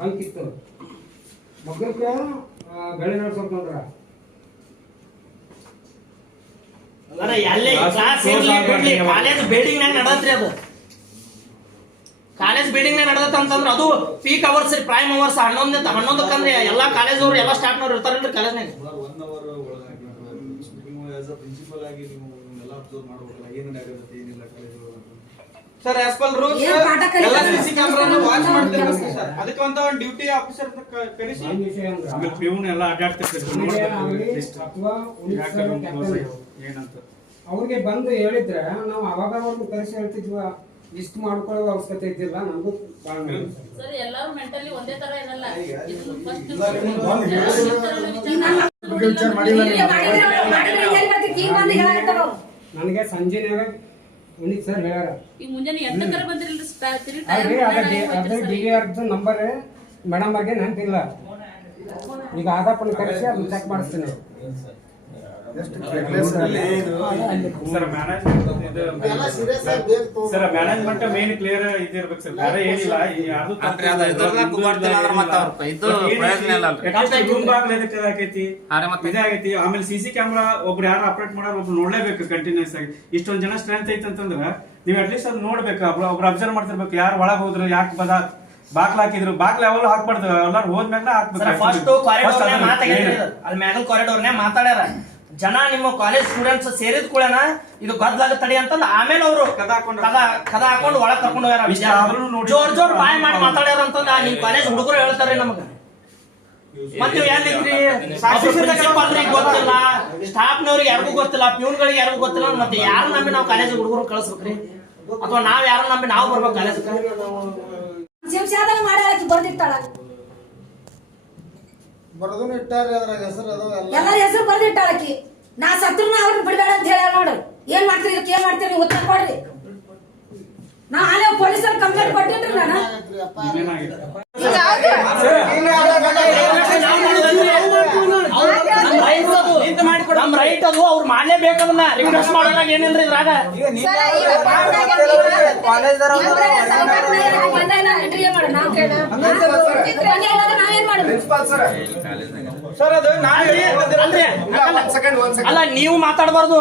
ಬಂಕಿತ್ತು ಮಕ್ಕಳಕ್ಕೆ ಬೆಳೆ ನಡೆಸೋಕಂದ್ರ college building ನಾಗ ನಡತ್ರಿ ಅದು ಕಾಲೇಜ್ ಬಿಲ್ಡಿಂಗ್ ನಾಗ ನಡದತ್ತ ಅಂತಂದ್ರ ಅದು ಪೀಕ್ ಅವರ್ಸ್ ಪ್ರೈಮ್ ಅವರ್ಸ್ 11 ಎಲ್ಲಾ ಕಾಲೇಜ್ ಅವ್ರು ಎಲ್ಲಾ ಸ್ಟಾಫ್ ನವ್ರು ಇರ್ತಾರಲ್ರಿ ಕಾಲೇಜ್ನಾಗ. ಸರ್ ಆಸ್ ಪರ್ ರೂಲ್ಸ್ ಎಲ್ಲ ಸಿಸಿ ಕ್ಯಾಮೆರಾನ ವಾಚ್ ಮಾಡ್ತಿರ್ಬೇಕು ಸರ್. ಅದಕ್ಕೆ ಅಂತ ಒಂದು ಡ್ಯೂಟಿ ಆಫೀಸರ್ ಕರೆಸಿ ಪಿಯೂನ್ ಎಲ್ಲ ಅಡ್ಡಾಡ್ತಿರ್ತಾರೆ ಅಥವಾ ಏನಂತ ಅವ್ರಿಗೆ ಬಂದು ಹೇಳಿದ್ರೆ ನಾವು ಅವಾಗ ಅವ್ರನ್ನ ಕರೆಸಿ ಹೇಳ್ತಿದ್ವ. ಲಿಸ್ಟ್ ಮಾಡ್ಕೊಳ್ಳೋ ಅವಶ್ಯಕತೆ ಇದ್ದಿಲ್ಲ. ನಮಗೂ ಸರ್ ಎಲ್ಲರೂ ಮೆಂಟಲಿ ಒಂದೇ ತರ ಇರಲ್ಲ. ನನಗೆ ಸಂಜೆನಾಗ ಉಳಿತ್ ಸರ್ ಹೇಳ್ಯಾರ. ಈಗ ಮುಂಜಾನೆ 8 ಬಂದಿರಲ್ರಿ DVR ನಂಬರ್ ಮೇಡಮ್ ಅವ್ರಿಗೆ ನೆನಪಿಲ್ಲ. ಈಗ ಆದಾಪನ ಕರೆಸಿ ಅದನ್ನ ಚೆಕ್ ಮಾಡಿಸ್ತೀನಿ. ಸರ್ ಮ್ಯಾನೇಜ್ಮೆಂಟ್ ಮೇನ್ ಕ್ಲಿಯರ್ ಇದಿರ್ಬೇಕು ಸರ್. ಬೇರೆ ಏನಿಲ್ಲ. ಇದಾಗೈತಿ. ಆಮೇಲೆ ಸಿಸಿ ಕ್ಯಾಮ್ರಾ ಒಬ್ರು ಯಾರು ಆಪರೇಟ್ ಮಾಡೋರು ಒಬ್ರು ನೋಡ್ಲೇಬೇಕು ಕಂಟಿನ್ಯೂಸ್ ಆಗಿ. ಇಷ್ಟೊಂದ್ ಜನ ಸ್ಟ್ರೆಂತ್ ಐತೆ ಅಂತಂದ್ರ ನೀವ್ ಅಟ್ಲೀಸ್ಟ್ ಅದು ನೋಡ್ಬೇಕು. ಒಬ್ರು ಅಬ್ಸರ್ವ್ ಮಾಡ್ತಿರ್ಬೇಕು. ಯಾರು ಒಳಗ್ ಹೋದ್ರು, ಯಾಕೆ ಬಾಕ್ಲ ಹಾಕಿದ್ರು, ಬಾಕ್ಲ ಯಾವಾಗ ಹಾಕ್ಬಾರ್ದು. ಎಲ್ಲಾರು ಹೋದ್ಮ್ಯಾಗ ಹಾಕ್ಬೇಕು. ಫಸ್ಟ್ ಕಾರಿಡೋರ್ನೇ ಮಾತಾಡ್ಯಾರ. ಜನ ನಿಮ್ಮ ಕಾಲೇಜ್ ಸ್ಟೂಡೆಂಟ್ಸ್ ಸೇರಿದ ಕೂಡನ ಇದು ಗದ್ದಲಾಗ ತಡಿ ಅಂತಂದ್ ಆಮೇಲೆ ಅವರು ಕದ ಹಾಕೊಂಡು ಒಳಗ್ ಕರ್ಕೊಂಡು ಹೋಗ್ಯಾರ. ಜೋರ್ ಜೋರ್ ಬಾಯ್ ಮಾಡಿ ಮಾತಾಡ್ಯಾರ ಅಂತಂದ ನಿಮ್ ಕಾಲೇಜ್ ಹುಡುಗರು ಹೇಳ್ತಾರ್ರಿ ನಮಗ. ಮತ್ತೆ ಪ್ರಿನ್ಸಿಪಾಲ್ರಿಗೆ ಗೊತ್ತಿಲ್ಲ, ಸ್ಟಾಫ್ನವ್ರಿಗೆ ಯಾರಿಗೂ ಗೊತ್ತಿಲ್ಲ, ಪ್ಯೂನ್ಗಳಿಗೆ ಯಾರಿಗೂ ಗೊತ್ತಿಲ್ಲ. ಮತ್ತೆ ಯಾರು ನಂಬಿ ನಾವು ಕಾಲೇಜ್ ಹುಡುಗರು ಕಳಿಸ್ಬೇಕ್ರಿ? ಅಥವಾ ನಾವ್ ಯಾರು ನಂಬಿ ನಾವು ಬರ್ಬೇಕು ಕಾಲೇಜ್? ಬರ್ದಿಟ್ಟಾಳ ಬರದೂನು ಇಟ್ಟಾರ ಅದ್ರಾಗ ಹೆಸರು ಅದು ಎಲ್ಲರ ಹೆಸರು ಬರ್ದಿಟ್ಟಾಳಕಿ. ನಾ ಸತ್ರುನ ಅವ್ರನ್ನ ಬಿಡಬೇಡ ಅಂತ ಹೇಳ ನೋಡ್ರಿ. ಏನ್ ಮಾಡ್ತೀರಿ ಇದಕ್ಕೆ? ಏನ್ ಮಾಡ್ತೀರಿ? ಉತ್ತರ ಕೊಡ್ರಿ. ನಾ ಅಲ್ಲೇ ಪೊಲೀಸರು ಕಂಪ್ಲೇಂಟ್ ಕೊಟ್ಟಿನ್ರಿ. ನಾನು ನಮ್ ರೈಟ್ ಅದು ಅವ್ರು ಮಾಡ್ಲೇಬೇಕದನ್ನ. ರಿಕ್ವೆಸ್ಟ್ ಮಾಡೋದಾಗ ಏನಿಲ್ರಿ ಇದ್ರಾಗ. ಅಲ್ಲ, ನೀವು ಮಾತಾಡಬಾರ್ದು,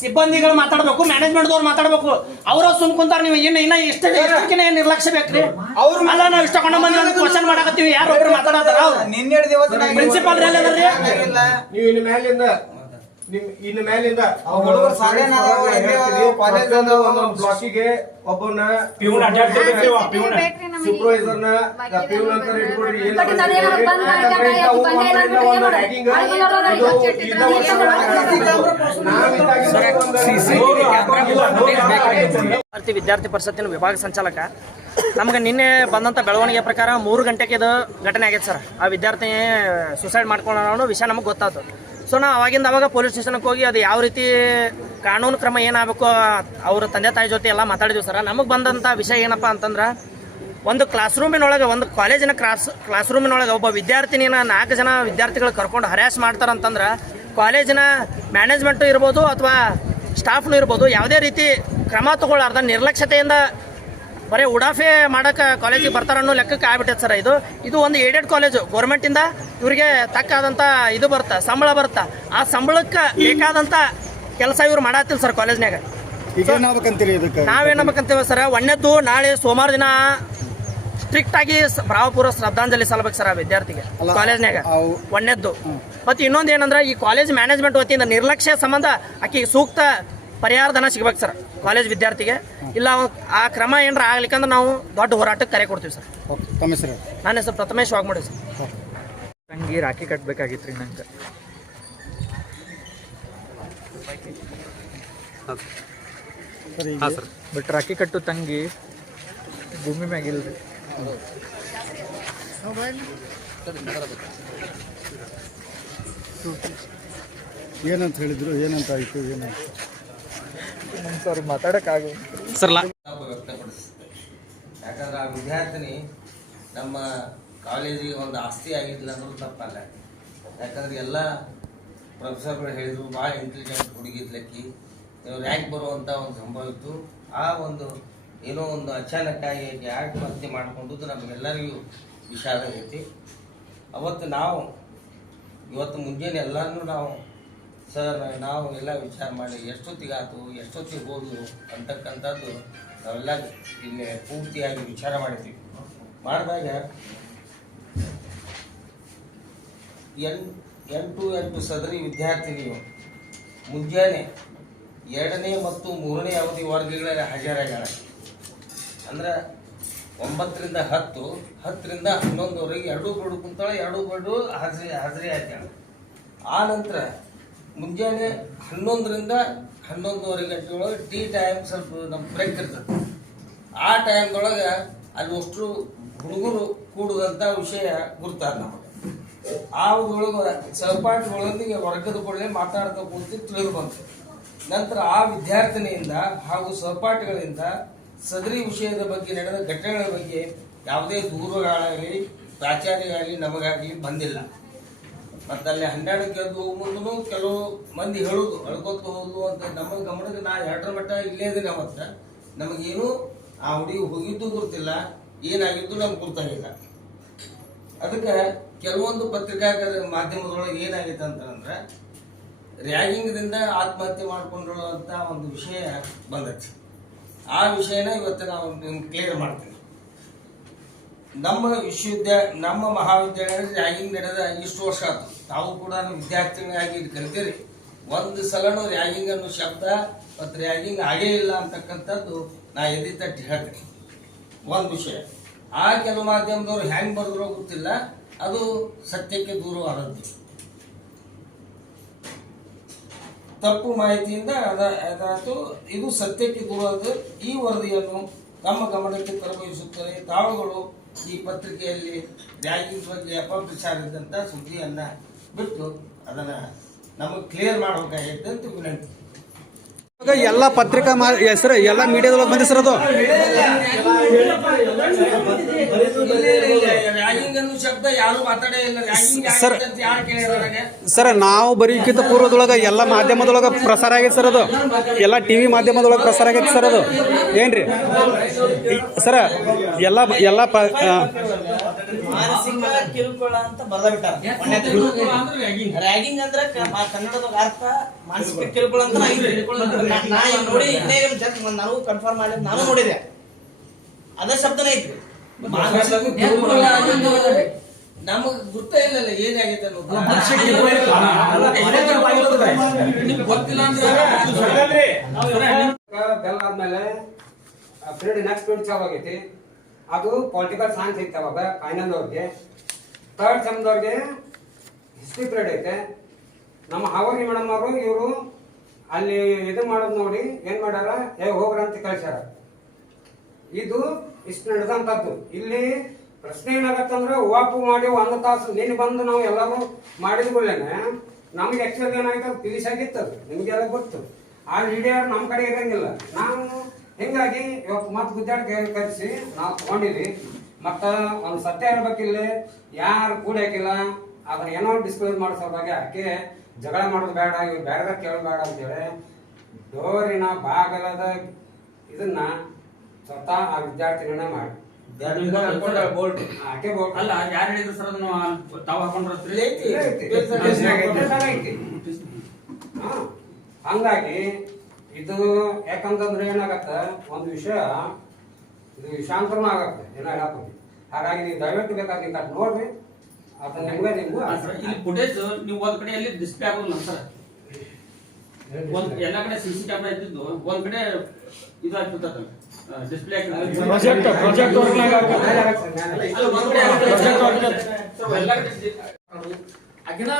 ಸಿಬ್ಬಂದಿಗಳು ಮಾತಾಡ್ಬೇಕು, ಮ್ಯಾನೇಜ್ಮೆಂಟ್ ದವ್ರು ಮಾತಾಡ್ಬೇಕು. ಅವ್ರ ಸುಮ್ ಕುಂತಾರ. ನೀವು ಇನ್ನ ಎಷ್ಟಕ್ಕಿನ ಏನ್ ನಿರ್ಲಕ್ಷ್ಯ ಬೇಕ್ರಿ? ಅವ್ರು ಅಲ್ಲ, ನಾವ್ ಇಷ್ಟ ಕೊಂಡ ಮಂದಿ ಕ್ವಶನ್ ಮಾಡಕತ್ತೀವಿ. ಯಾರು ಒಬ್ರು ಮಾತಾಡತಾರ? ಪ್ರಿನ್ಸಿಪಾಲ್ ನೀವು ಇನ್ನು ಮೇಲಿಂದ ಬ್ಲಾಕಿಗೆ ಒಬ್ಬನ ಸೂಪರ್ವೈಸರ್ನ ಪ್ಯೂನ್ ಅಂತ ಇಟ್ಕೊಡ್ರಿ. ವಿದ್ಯಾರ್ಥಿ ಪರಿಷತ್ತಿನ ವಿಭಾಗ ಸಂಚಾಲಕ. ನಮ್ಗೆ ನಿನ್ನೆ ಬಂದಂಥ ಬೆಳವಣಿಗೆ ಪ್ರಕಾರ 3 ಗಂಟೆಗೆ ಇದು ಘಟನೆ ಆಗೈತೆ ಸರ್. ಆ ವಿದ್ಯಾರ್ಥಿ ಸುಸೈಡ್ ಮಾಡ್ಕೊಳ್ಳೋ ವಿಷಯ ನಮಗೆ ಗೊತ್ತಾಯ್ತು. ಸೊ ನಾವು ಅವಾಗ ಪೊಲೀಸ್ ಸ್ಟೇಷನ್ಗೆ ಹೋಗಿ ಅದು ಯಾವ ರೀತಿ ಕಾನೂನು ಕ್ರಮ ಏನಾಗಬೇಕು ಅವ್ರ ತಂದೆ ತಾಯಿ ಜೊತೆ ಎಲ್ಲ ಮಾತಾಡಿದ್ವಿ ಸರ್. ನಮಗೆ ಬಂದಂಥ ವಿಷಯ ಏನಪ್ಪ ಅಂತಂದ್ರೆ, ಒಂದು ಕ್ಲಾಸ್ ರೂಮಿನೊಳಗೆ, ಒಂದು ಕಾಲೇಜಿನ ಕ್ಲಾಸ್ ರೂಮಿನೊಳಗೆ ಒಬ್ಬ ವಿದ್ಯಾರ್ಥಿನಿನ 4 ಜನ ವಿದ್ಯಾರ್ಥಿಗಳು ಕರ್ಕೊಂಡು ಹರ್ಯಾಸ್ ಮಾಡ್ತಾರಂತಂದ್ರೆ, ಕಾಲೇಜಿನ ಮ್ಯಾನೇಜ್ಮೆಂಟು ಇರ್ಬೋದು ಅಥವಾ ಸ್ಟಾಫ್ನು ಇರ್ಬೋದು, ಯಾವುದೇ ರೀತಿ ಕ್ರಮ ತಗೊಳ್ಳಾರ್ದ ನಿರ್ಲಕ್ಷ್ಯತೆಯಿಂದ ಬರೀ ಉಡಾಫೆ ಮಾಡಕ್ಕೆ ಕಾಲೇಜಿಗೆ ಬರ್ತಾರನ್ನೋ ಲೆಕ್ಕಕ್ಕೆ ಆಗ್ಬಿಟ್ಟೈತೆ ಸರ್. ಇದು ಒಂದು ಏಡೆಡ್ ಕಾಲೇಜು. ಗೌರ್ಮೆಂಟಿಂದ ಇವರಿಗೆ ತಕ್ಕಾದಂಥ ಇದು ಬರುತ್ತೆ, ಸಂಬಳ ಬರುತ್ತೆ. ಆ ಸಂಬಳಕ್ಕೆ ಬೇಕಾದಂಥ ಕೆಲಸ ಇವ್ರು ಮಾಡತ್ತಿಲ್ಲ ಸರ್ ಕಾಲೇಜ್ನಾಗ. ನಾವೇನಾಗಬೇಕಂತೀವಿ ಸರ್, ಒಂದನೇದ್ದು ನಾಳೆ ಸೋಮವಾರ ದಿನ ಸ್ಟ್ರಿಕ್ಟ್ ಆಗಿ ಭಾವಪೂರ್ವ ಶ್ರದ್ಧಾಂಜಲಿ ಸಲ್ಲಬೇಕು ಸರ್ ಆ ವಿದ್ಯಾರ್ಥಿಗೆ ಕಾಲೇಜ್ನಾಗ. ಒಂದನೇದ್ದು. ಮತ್ತು ಇನ್ನೊಂದು ಏನಂದ್ರೆ, ಈ ಕಾಲೇಜ್ ಮ್ಯಾನೇಜ್ಮೆಂಟ್ ವತಿಯಿಂದ ನಿರ್ಲಕ್ಷ್ಯ ಸಂಬಂಧ ಆಕೆಗೆ ಸೂಕ್ತ ಪರಿಹಾರ ಧನ ಸಿಗ್ಬೇಕು ಸರ್ ಕಾಲೇಜ್ ವಿದ್ಯಾರ್ಥಿಗೆ. ಇಲ್ಲ ಆ ಕ್ರಮ ಏನಾರ ಆಗ್ಲಿಕ್ಕಂದ್ರೆ ನಾವು ದೊಡ್ಡ ಹೋರಾಟಕ್ಕೆ ಕರೆ ಕೊಡ್ತೀವಿ ಸರ್. ನನ್ನ ಹೆಸರು ಪ್ರಥಮೇಶ್ ವಾಗ್ಮೋಡಿ ಸರ್. ತಂಗಿ ರಾಖಿ ಕಟ್ಟಬೇಕಾಗಿತ್ತು ರೀ ನಂಗೆ. ಹಾಂ ಸರ್. ಬಟ್ ರಾಖಿ ಕಟ್ಟು ತಂಗಿ ಭೂಮಿ ಮ್ಯಾಗಿಲ್ರಿ. ಏನಂತ ಹೇಳಿದ್ರು, ಏನಂತ ಆಯಿತು, ಏನಂತ ಸರ್ ಮಾತಾಡೋಕ್ಕಾಗ ಸರ್. ಯಾಕಂದ್ರೆ ಆ ವಿದ್ಯಾರ್ಥಿನಿ ನಮ್ಮ ಕಾಲೇಜಿಗೆ ಒಂದು ಆಸ್ತಿ ಆಗಿದ್ದಿಲ್ಲ ಅಂದ್ರೂ ತಪ್ಪಲ್ಲ. ಯಾಕಂದ್ರೆ ಎಲ್ಲ ಪ್ರೊಫೆಸರ್ಗಳು ಹೇಳಿದ್ರು, ಭಾಳ ಇಂಟೆಲಿಜೆಂಟ್ ಹುಡುಗಿದ್ಲಕ್ಕಿ, ರ್ಯಾಂಕ್ ಬರುವಂಥ ಒಂದು ಸಂಭವ ಇತ್ತು. ಆ ಒಂದು ಏನೋ ಒಂದು ಅಚಾನಕ್ಕಾಗಿ ಆತ್ಮಹತ್ಯೆ ಮಾಡಿಕೊಂಡದ್ದು ನಮಗೆಲ್ಲರಿಗೂ ವಿಷಾದ ಆಗೈತಿ. ಅವತ್ತು ನಾವು ಇವತ್ತು ಮುಂಜಾನೆ ಎಲ್ಲರನ್ನೂ ನಾವು ಸರ್ ನಾವು ಎಲ್ಲ ವಿಚಾರ ಮಾಡಿ ಎಷ್ಟೊತ್ತಿಗಾತು ಎಷ್ಟೊತ್ತಿಗೆ ಹೋದ್ರು ಅಂತಕ್ಕಂಥದ್ದು ನಾವೆಲ್ಲ ಇಲ್ಲಿ ಪೂರ್ತಿಯಾಗಿ ವಿಚಾರ ಮಾಡಿದ್ವಿ. ಮಾಡಿದಾಗ 8 ಸದರಿ ವಿದ್ಯಾರ್ಥಿನಿಯು ಮುಂಜಾನೆ 2ನೇ ಮತ್ತು 3ನೇ ಅವಧಿ ವರ್ಗಗಳಲ್ಲಿ ಹಾಜರಾಗ್ಯಾರ. ಅಂದ್ರೆ 9ರಿಂದ 10, 10ರಿಂದ 11ವರೆಗೆ 2 ಬಡು ಕುಂತಾಳೆ, 2 ಬಡು ಹಾಜರಿ ಹಾಕ್ಯಾಳ. ಆ ನಂತರ ಮುಂಜಾನೆ 11ರಿಂದ 11:30 ಗಂಟೆಯೊಳಗೆ ಟೀ ಟೈಮ್ ಸ್ವಲ್ಪ ನಮ್ಮ ಬ್ರೇಕ್ ಇರ್ತದೆ. ಆ ಟೈಮ್ದೊಳಗೆ ಅಲ್ಲಿ ಅಷ್ಟು ಹುಡುಗರು ಕೂಡುದಂಥ ವಿಷಯ ಗುರ್ತಾದ ನಮಗೆ. ಆ ಒಳಗೆ ಸಹಪಾಠಿಗಳೊಂದಿಗೆ ವರ್ಗದ ಕೂಡಲೇ ಮಾತಾಡ್ತಾ ಕೂತು ತಿಳಿದು ಬಂತು. ನಂತರ ಆ ವಿದ್ಯಾರ್ಥಿನಿಯಿಂದ ಹಾಗೂ ಸಹಪಾಠಿಗಳಿಂದ ಸದರಿ ವಿಷಯದ ಬಗ್ಗೆ ನಡೆದ ಘಟನೆಗಳ ಬಗ್ಗೆ ಯಾವುದೇ ದೂರುಗಳಾಗಲಿ ಪ್ರಾಚಾರ್ಯಗಾಗಲಿ ನಮಗಾಗಲಿ ಬಂದಿಲ್ಲ. ಮತ್ತು ಅಲ್ಲಿ 12ಕ್ಕೆ ಎದ್ದು ಹೋಗೋ ಮುಂದೂ ಕೆಲವು ಮಂದಿ ಹೇಳೋದು ಅಳ್ಕೊತ ಹೋದ್ಲು ಅಂತ ನಮ್ಮ ಗಮನಕ್ಕೆ ನಾ 2ರ ಮಟ್ಟ ಇಲ್ಲೇ ಇದ್ದೀನಿ. ಅವತ್ತು ನಮಗೇನು ಆ ಹುಡುಗಿ ಹೋಗಿದ್ದು ಗೊತ್ತಿಲ್ಲ, ಏನಾಗಿದ್ದು ನಮ್ಗೆ ಗೊತ್ತಾಗಿಲ್ಲ. ಅದಕ್ಕೆ ಕೆಲವೊಂದು ಪತ್ರಿಕಾ ಮಾಧ್ಯಮದೊಳಗೆ ಏನಾಗೈತೆ ಅಂತಂದ್ರೆ ರ್ಯಾಗಿಂಗ್ದಿಂದ ಆತ್ಮಹತ್ಯೆ ಮಾಡ್ಕೊಂಡ್ರು ಅಂತ ಒಂದು ವಿಷಯ ಬಂದೈತಿ. ಆ ವಿಷಯನ ಇವತ್ತು ನಾವು ಕ್ಲಿಯರ್ ಮಾಡ್ತೀವಿ. ನಮ್ಮ ಮಹಾವಿದ್ಯಾಲಯದಲ್ಲಿ ರ್ಯಾಗಿಂಗ್ ನಡೆದ ಇಷ್ಟು ವರ್ಷ ಆಯ್ತು. ತಾವು ಕೂಡ ವಿದ್ಯಾರ್ಥಿಗಳಾಗಿ ಕಲಿತೀರಿ. ಒಂದು ಸಲನೂ ರ್ಯಾಗಿಂಗ್ ಅನ್ನೋ ಶಬ್ದ ಮತ್ತು ರ್ಯಾಗಿಂಗ್ ಆಗೇ ಇಲ್ಲ ಅಂತಕ್ಕಂಥದ್ದು ನಾ ಎದೆ ತಟ್ಟಿ ಹೇಳ್ತೀನಿ. ಒಂದು ವಿಷಯ ಆ ಕೆಲವು ಮಾಧ್ಯಮದವ್ರು ಹೆಂಗೆ ಬರೆದ್ರೋ ಗೊತ್ತಿಲ್ಲ, ಅದು ಸತ್ಯಕ್ಕೆ ದೂರವಾದದ್ದು. ತಪ್ಪು ಮಾಹಿತಿಯಿಂದ ಅದಾಯ್ತು. ಇದು ಸತ್ಯಕ್ಕೆ ದೂರವಾದ ಈ ವರದಿಯನ್ನು ತಮ್ಮ ಗಮನಕ್ಕೆ ತರಬಯಸುತ್ತಾರೆ. ತಾವುಗಳು ಈ ಪತ್ರಿಕೆಯಲ್ಲಿ ರ್ಯಾಗಿಂಗ್ ಬಗ್ಗೆ ಅಪಪ್ರಚಾರ ಇದ್ದಂಥ ಸುದ್ದಿಯನ್ನ ಬಿಟ್ಟು ಅದನ್ನ ನಮಗೆ ಕ್ಲಿಯರ್ ಮಾಡಬೇಕಾಗೈತೆ ಅಂತ ವಿನಂತಿ. ಎಲ್ಲ ಪತ್ರಿಕಾ ಹೆಸರು ಎಲ್ಲ ಮೀಡಿಯಾದೊಳಗೆ ಬಂದಿ ಸರ್. ಅದು ರ್ಯಾಗಿಂಗ್ ಅನ್ನೋ ಶಬ್ದ ಯಾರು ಮಾತಾಡೇ ಇಲ್ಲ. ರ್ಯಾಗಿಂಗ್ ಅಂತ ಯಾರು ಕೇಳಿದ್ರೆ ಸರ್ ನಾವು ಬರೀಕಿಂತ ಪೂರ್ವದೊಳಗೆ ಎಲ್ಲ ಮಾಧ್ಯಮದೊಳಗೆ ಪ್ರಸಾರ ಆಗೈತೆ ಸರ್. ಅದು ಎಲ್ಲ ಟಿವಿ ಮಾಧ್ಯಮದೊಳಗೆ ಪ್ರಸಾರ ಆಗೈತೆ ಸರ್. ಅದು ಏನ್ರಿ ಸರ್ ಎಲ್ಲ ಮಾನಸಿಕ ಕಿರುಕುಳ ಅಂತ ಬರ್ದ ಬಿಟ್ಟಾರ. ರ್ಯಾಗಿಂಗ್ ಅಂದ್ರೆ ಕನ್ನಡದ ಅರ್ಥ ಮಾನಸಿಕ ಕಿರುಕುಳ ಅಂತ ನೋಡಿ ನಾನು ಕನ್ಫರ್ಮ್ ಮಾಡಿ ನಾನು ನೋಡಿದೆ. ಅದ ಶಬ್ದನೇ ಐತ್ರಿ. ನಮಗ್ ಗುರ್ತ ಇಲ್ಲಲ್ಲ ಏನಾಗೈತೆ ಅನ್ನೋದು. ಬೆಲ್ ಆದ್ಮೇಲೆ ಪೀರಿಯಡ್ ನೆಕ್ಸ್ಟ್ ಪೀರಿಯಡ್ ಚಾಲು ಆಗೈತಿ. ಅದು ಪೊಲಿಟಿಕಲ್ ಸೈನ್ಸ್ ಐತೆ. ಅವಾಗ ಫೈನಲ್ ಅವ್ರಿಗೆ 3rd ಸೆಮ್ದವ್ರಿಗೆ ಹಿಸ್ಟ್ರಿ ಪೀರಿಯಡ್ ಐತೆ. ನಮ್ಮ ಹಾವರ್ಗಿ ಮೇಡಮ್ ಅವರು ಇವರು ಅಲ್ಲಿ ಇದು ಮಾಡೋದು ನೋಡಿ ಏನ್ ಮಾಡ್ಯಾರ, ಹೋಗ್ರ ಅಂತ ಕಳ್ಸ್ಯಾರ. ಇದು ಇಷ್ಟು ನಡೆದಂತದ್ದು. ಇಲ್ಲಿ ಪ್ರಶ್ನೆ ಏನಾಗತ್ತಂದ್ರೆ ವಾಪು ಮಾಡಿ 1 ತಾಸು ನೀನು ಬಂದು ನಾವು ಎಲ್ಲರೂ ಮಾಡಿದ್ಗಳೇನೆ ನಮ್ಗೆ ಆಕ್ಚುಲಿ ಏನಾಗಿತ್ತು ಅದು ಫಿನಿಶ್ ಆಗಿತ್ತು. ಅದು ನಿಮ್ಗೆಲ್ಲ ಗೊತ್ತು. ಆ ಲೀಡರ್ ನಮ್ಮ ಕಡೆ ಇರಂಗಿಲ್ಲ. ನಾವು ಹಿಂಗಾಗಿ ಇವತ್ತು ಮತ್ತೆ ಗುದ್ದಾಡಿಗೆ ಕರೆಸಿ ನಾವು ತಗೊಂಡಿವಿ. ಮತ್ತ ಒಂದು ಸತ್ಯ ಇರ್ಬೇಕಿಲ್ಲ, ಯಾರು ಕೂಡ ಹಾಕಿಲ್ಲ. ಅದನ್ನ ಏನೋ ಡಿಸ್ಕ್ಲೋಸ್ ಮಾಡಿಸೋ ಬಗ್ಗೆ ಆಕೆ ಜಗಳ ಮಾಡೋದು ಬೇಡ, ಇವ್ರು ಬೇರೆ ಕೇಳಬೇಡ ಅಂತೇಳಿ ಡೋರಿನ ಬಾಗಲದ ಇದನ್ನ ಸ್ವತಃ ಆ ವಿದ್ಯಾರ್ಥಿಗಳನ್ನ ಮಾಡಿ ಆಕೆ ಬೋಲ್ಡ್ ಅಲ್ಲ ಯಾರು ಹೇಳಿದ್ರು ಸರ್ ಅದನ್ನು ತಾವು ಹಾಕೊಂಡ್ರಿ ಹಂಗಾಗಿ ಇದು ಯಾಕಂತಂದ್ರೆ ಏನಾಗತ್ತ ಒಂದು ವಿಷಯ ಇದು ವಿಷಾಂತರನೂ ಆಗತ್ತೆ ಏನೋ ಹೇಳಕ್ಕೆ. ಹಾಗಾಗಿ ನೀವು ದಯವಿಟ್ಟು ಬೇಕಾದ್ರೆ ನೀವು ನೋಡ್ರಿ. ಅದನ್ನ ನಿಮ್ಗೆ ಇಲ್ಲಿ ಫುಟೇಜ್ ನೀವು ಒಂದ್ ಕಡೆ ಎಲ್ಲಿ ಡಿಸ್ಪ್ಲೇ ಆಗೋದಿಲ್ಲ ಸರ್. ಎಲ್ಲ ಕಡೆ ಸಿಸಿ ಕ್ಯಾಮೆರಾ ಇದ್ದಿದ್ದು ಒಂದ್ ಕಡೆ ಇದು ಆಗ್ಬಿಡ್ತದ ಡಿಸ್ಪ್ಲೇ ಆಗಿನ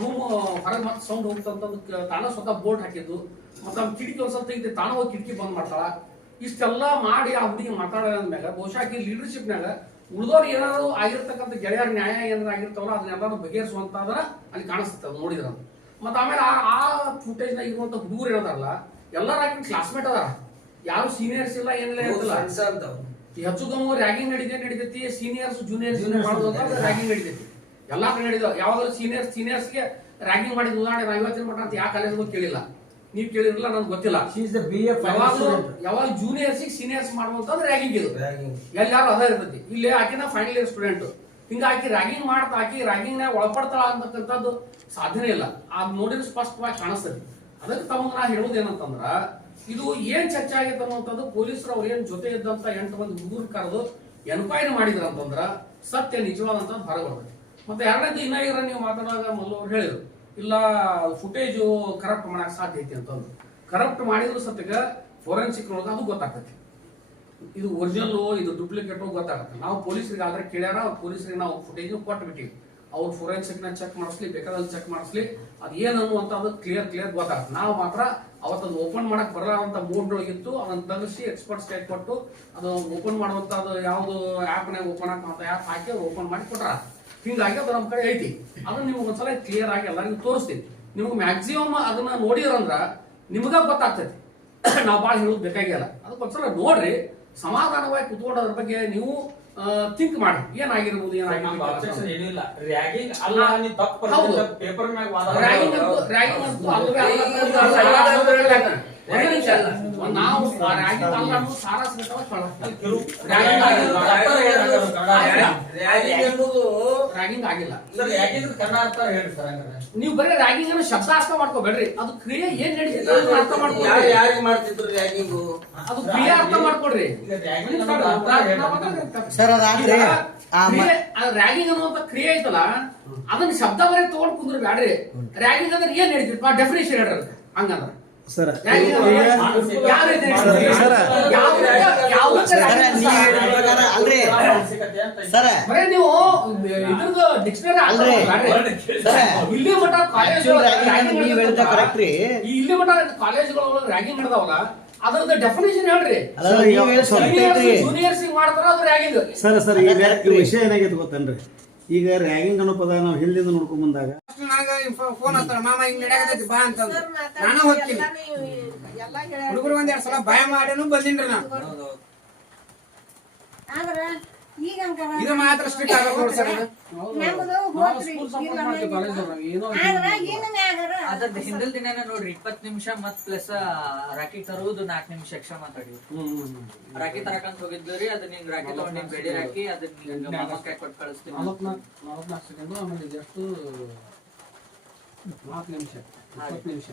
ರೂಮ್ ಹೊರಗೆ ಮತ್ತೆ ಸೌಂಡ್ ಹೋಗ್ತಂತಂದು ತಾನ ಸ್ವತಃ ಬೋರ್ಡ್ ಹಾಕಿದ್ದು. ಮತ್ತೆ ನಮ್ಮ ಕಿಟಕಿ ಒಂದ್ಸಲ ತೆಗೆದು ತಾನ ಹೋಗಿ ಕಿಟಕಿ ಬಂದ್ ಮಾಡ್ತಾಳ. ಇಷ್ಟೆಲ್ಲ ಮಾಡಿ ಆ ಹುಡುಗಿ ಮಾತಾಡೋದ್ಮ್ಯಾಗ ಬಹುಶಃ ಆಕಿ ಲೀಡರ್ಶಿಪ್ನಾಗ ಉಳಿದವ್ರು ಏನಾದ್ರು ಆಗಿರ್ತಕ್ಕಂಥ ಗೆಳೆಯರ ನ್ಯಾಯ ಏನಾದ್ರು ಆಗಿರ್ತಾವಲ್ಲ ಅದನ್ನೆಲ್ಲರೂ ಬಗೆಹರಿಸುವಂತಾದ್ರ ಅಲ್ಲಿ ಕಾಣಿಸ್ತದೆ ನೋಡಿದ್ರ. ಮತ್ತೆ ಆಮೇಲೆ ಆ ಫುಟೇಜ್ ನಾಗ ಇರುವಂತ ಹುಡುಗರು ಏನದಾರಲ್ಲ ಎಲ್ಲಾರು ಆಕಿ ಕ್ಲಾಸ್ಮೇಟ್ ಅದಾರ. ಯಾರು ಸೀನಿಯರ್ಸ್ ಇಲ್ಲ ಏನಿಲ್ಲ ಇರ್ತಿಲ್ಲ. ಹೆಚ್ಚು ಕಮ್ಮಿ ರ್ಯಾಗಿಂಗ್ ನಡೀತೈತಿ. ಸೀನಿಯರ್ಸ್ ಜೂನಿಯರ್ಸ್ ಮಾಡೋದು ರ್ಯಾಗಿಂಗ್ ನಡೀತೈತಿ. ಎಲ್ಲಾ ಕಡೆ ನಡೆದ. ಯಾವಾಗಲೂ ಸೀನಿಯರ್ಸ್ಗೆ ರ್ಯಾಗಿಂಗ್ ಮಾಡಿದ ಉದಾಹರಣೆ ನಾವು ಇವತ್ತಿನ ಮಟ್ಟ ಅಂತ ಯಾವ ಕಾಲೇಜ್ಗೂ ಕೇಳಿಲ್ಲ. ನೀವ್ ಕೇಳಿರಲ್ಲ ನನ್ಗೆ ಗೊತ್ತಿಲ್ಲ. ಯಾವಾಗ ಜೂನಿಯರ್ಸ್ ಸೀನಿಯರ್ಸ್ ಮಾಡುವಂತದ್ದು ರ್ಯಾಗಿಂಗ್ ಇದು. ಎಲ್ಲಾರು ಅದ ಇರ್ತೈತಿ. ಇಲ್ಲಿ ಆಕಿನ ಫೈನಲ್ ಇಯರ್ ಸ್ಟೂಡೆಂಟ್, ಹಿಂಗ ಆಕಿ ರ್ಯಾಗಿಂಗ್ ಮಾಡ್ತಾ ಆಕಿ ರ್ಯಾಗಿಂಗ್ ನಾಗ ಒಳಪಡ್ತಾಳ ಅಂತಕ್ಕಂಥದ್ದು ಸಾಧ್ಯನೇ ಇಲ್ಲ. ಅದ್ ನೋಡಿದ್ರೆ ಸ್ಪಷ್ಟವಾಗಿ ಕಾಣಿಸ್ತದೆ. ಅದಕ್ಕೆ ತಮಗೆ ನಾ ಹೇಳುವುದೇನಂತಂದ್ರ, ಇದು ಏನ್ ಚರ್ಚೆ ಆಗೈತೆ ಅನ್ನುವಂಥದ್ದು ಪೊಲೀಸರು ಅವ್ರ ಏನ್ ಜೊತೆ ಇದ್ದಂತ 8 ಮಂದಿ ಹುಡುಗರು ಕರೆದು ಎನ್ಕ್ವೈರಿ ಮಾಡಿದ್ರ ಅಂತಂದ್ರ ಸತ್ಯ ನಿಜವಾದಂತ ಹೊರಬರ್ತದೆ. ಮತ್ತೆ ಎರಡನೇದು ಇನ್ನಾಗಿರ ನೀವು ಮಾತಾಡುವಾಗ ಮೊದಲು ಅವ್ರು ಹೇಳಿದ್ರು, ಇಲ್ಲ ಫುಟೇಜ್ ಕರಪ್ಟ್ ಮಾಡಕ್ ಸಾಧ್ಯ ಐತಿ ಅಂತಂದು. ಕರಪ್ಟ್ ಮಾಡಿದ್ರು ಸತ್ಯಗ ಫೋರೆನ್ಸಿಕ್ ಒಳಗ ಅದು ಗೊತ್ತಾಗ್ತೈತಿ, ಇದು ಒರಿಜಿನಲ್ ಇದು ಡೂಪ್ಲಿಕೇಟ್ ಗೊತ್ತಾಗುತ್ತೆ. ನಾವು ಪೊಲೀಸರಿಗೆ ಆದ್ರೆ ಕೇಳ್ಯಾರ, ಪೊಲೀಸರಿಗೆ ನಾವು ಫುಟೇಜ್ ಕೊಟ್ಬಿಟ್ಟಿವಿ. ಅವ್ರು ಫೋರೆನ್ಸಿಕ್ ನ ಚೆಕ್ ಮಾಡಿಸ್ಲಿ, ಬೇಕಾದಲ್ಲಿ ಚೆಕ್ ಮಾಡಿಸ್ಲಿ, ಅದ್ ಏನ್ ಅನ್ನುವಂತ ಅದು ಕ್ಲಿಯರ್ ಗೊತ್ತಾಗುತ್ತೆ. ನಾವು ಮಾತ್ರ ಅವತ್ತದು ಓಪನ್ ಮಾಡಕ್ ಬರಲಾರಂತ ಮೂಡ್ ಒಳಗಿತ್ತು, ಅದನ್ನ ತಗಿಸಿ ಎಕ್ಸ್ಪರ್ಟ್ಸ್ ಕೈ ಕೊಟ್ಟು ಅದು ಓಪನ್ ಮಾಡುವಂತ ಯಾವ್ದು ಆಪ್ ನಾಗ ಓಪನ್ ಹಾಕುವಂತ ಆಪ್ ಹಾಕಿ ಓಪನ್ ಮಾಡಿ ಕೊಟ್ರ. ಹಿಂಗಾಗಿ ಅದು ನಮ್ಮ ಕಡೆ ಐತಿ. ಅದನ್ನ ನಿಮ್ಗೆ ಒಂದ್ಸಲ ಕ್ಲಿಯರ್ ಆಗಿ ಎಲ್ಲರಿಗೂ ತೋರಿಸ್ತೀನಿ. ನಿಮ್ಗೆ ಮ್ಯಾಕ್ಸಿಮಮ್ ಅದನ್ನ ನೋಡಿದ್ರಂದ್ರ ನಿಮ್ಗ ಗೊತ್ತಾಗ್ತೈತಿ. ನಾವು ಭಾಳ ಹೇಳೋದು ಬೇಕಾಗಿಲ್ಲ. ಅದಕ್ಕೊಂದ್ಸಲ ನೋಡ್ರಿ, ಸಮಾಧಾನವಾಗಿ ಕುತ್ಕೊಂಡು ಅದ್ರ ಬಗ್ಗೆ ನೀವು ಥಿಂಕ್ ಮಾಡಿ ಏನಾಗಿರ್ಬೋದು, ಏನಿಲ್ಲ ರ್ಯಾಗಿಂಗ್ ಅಲ್ಲ, ನೀವು ತಪ್ಪು ಪೇಪರ್ ಮ್ಯಾಗ ನಾವು ಸಾರಾ ರ್ಯಾಗಿಂಗ್ ಆಗಿಲ್ಲ. ನೀವು ಬರೀ ರ್ಯಾಗಿಂಗ್ ಅನ್ನ ಶಬ್ದ ಅರ್ಥ ಮಾಡ್ಕೋಬೇಡ್ರಿ, ಅದು ಕ್ರಿಯೆ ಏನ್ ನಡೀತಿದೆ ಅರ್ಥ ಮಾಡ್ಕೊಡ್ರಿ. ಯಾರಿಗೆ ಮಾಡ್ತಿದ್ರು ರ್ಯಾಗಿಂಗು? ಅದು ಕ್ರಿಯೆ ಅರ್ಥ ಮಾಡ್ಕೊಡ್ರಿ. ಸರ್ ಅದಾದ್ರೆ ರ್ಯಾಗಿಂಗ್ ಅನ್ನುವಂತ ಕ್ರಿಯೆ ಐತಲ್ಲ, ಅದನ್ನ ಶಬ್ದ ಬರೀ ತಗೊಂಡ್ ಕುಂದ್ರ ಬ್ಯಾಡ್ರಿ. ರ್ಯಾಗಿಂಗ್ ಅಂದ್ರೆ ಏನ್ ನಡೀತಿರ್ಪ ಡೆಫಿನೇಷನ್ ಹೇಳ್ರಿ ಹಂಗಂದ್ರ. ಸರ್ ಅಲ್ರಿ ಸರ್ ಬರೇ ನೀವು ಇದ್ರದ್ದು ಡಿಕ್ಷನರಿ ಇಲ್ಲಿ ಮಟ್ಟ ಕರೆಕ್ಟ್ ರೀ. ಇಲ್ಲಿ ಮಟ್ಟ ಕಾಲೇಜ್ಗಳು ರ್ಯಾಗಿಂಗ್ ನಡೆದಾವಲ್ಲ, ಅದರದ ಡೆಫಿನೇಷನ್ ಹೇಳ್ರಿ. ಜೂನಿಯರ್ಸ್ ಮಾಡ್ತಾರ ಅದು ರ್ಯಾಗಿಂಗ್. ಸರ್ ಈ ವಿಷಯ ಏನಾಗೈತೆ ಗೊತ್ತೇನ್ರಿ, ಈಗ ರ್ಯಾಗಿಂಗ್ ಅನ್ನೋ ಪದ ನಾವು ಹಿಂದಿಂದ ನೋಡ್ಕೊಂಡ್ ಬಂದಾಗ ನನಗ ಫೋನ್ ಹಚ್ತಾರ, ಮಾಮ ಹಿಂಗ್ ನಡೆಯಾಕತೈತಿ ಬಾ ಅಂತ. ನಾನು ಹೋಗ್ತೀನಿ. ಹುಡುಗರು 1-2 ಸಲ ಭಯ ಮಾಡೇನು ಬಂದಿನ್ರಿ ನಾನು. ಇದು ಮಾತ್ರ ಸ್ಟ್ರಿಕ್ಟ್ ಆಗಬೇಕು ನೋಡಿ ಸರ್. ಅದ್ರದ್ದು ಹಿಂದಿನ ದಿನ ನೋಡ್ರಿ 20 ನಿಮಿಷ ಮತ್ ಪ್ಲಸ್ ರಾಖಿ ತರುವುದು 4 ನಿಮಿಷ ಎಕ್ಸ್ಟ್ರಾ ಮಾತಾಡಿ. ರಾಖಿ ತರಕಂತ ಹೋಗಿದ್ವಿ, ಅದನ್ನ ಹಿಂಗ್ ರಾಖಿ ತಗೊಂಡು ಹಿಂಗ್ ಬೆಳಿ ಹಾಕಿ ಅದನ್ನ ಮಾಮಕಾಯಿ ಕೊಟ್ಟು ಕಳಿಸ್ತೀವಿ. 44 ಸೆಕೆಂಡ್, ಆಮೇಲೆ ಜಸ್ಟ್ 4 ನಿಮಿಷ 20 ನಿಮಿಷ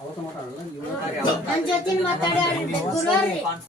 ಅವತ್ತ ಮಾತಾಡಲ್ಲ.